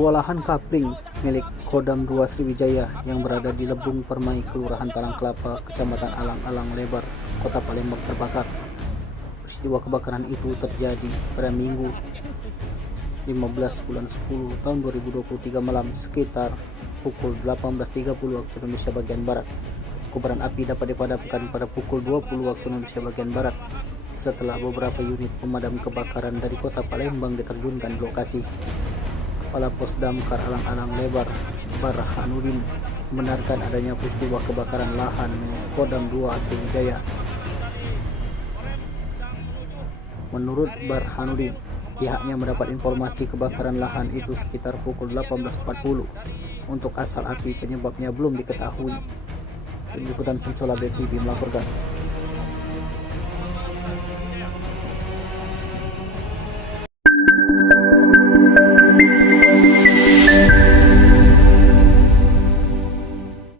Sebuah lahan kapling milik Kodam 2 Sriwijaya yang berada di Lebung Permai, Kelurahan Talang Kelapa, Kecamatan Alang-Alang Lebar, Kota Palembang terbakar. Peristiwa kebakaran itu terjadi pada Minggu 15 bulan 10 tahun 2023 malam sekitar pukul 18.30 waktu Indonesia bagian Barat. Kobaran api dapat dipadamkan pada pukul 20 waktu Indonesia bagian Barat setelah beberapa unit pemadam kebakaran dari Kota Palembang diterjunkan di lokasi. Kepala Pos Damkar Alang-Alang Lebar, Barhanudin, membenarkan adanya peristiwa kebakaran lahan milik Kodam 2 Sriwijaya. Menurut Barhanudin, pihaknya mendapat informasi kebakaran lahan itu sekitar pukul 18.40. Untuk asal api penyebabnya belum diketahui. Tim Liputan Sumsel TV melaporkan.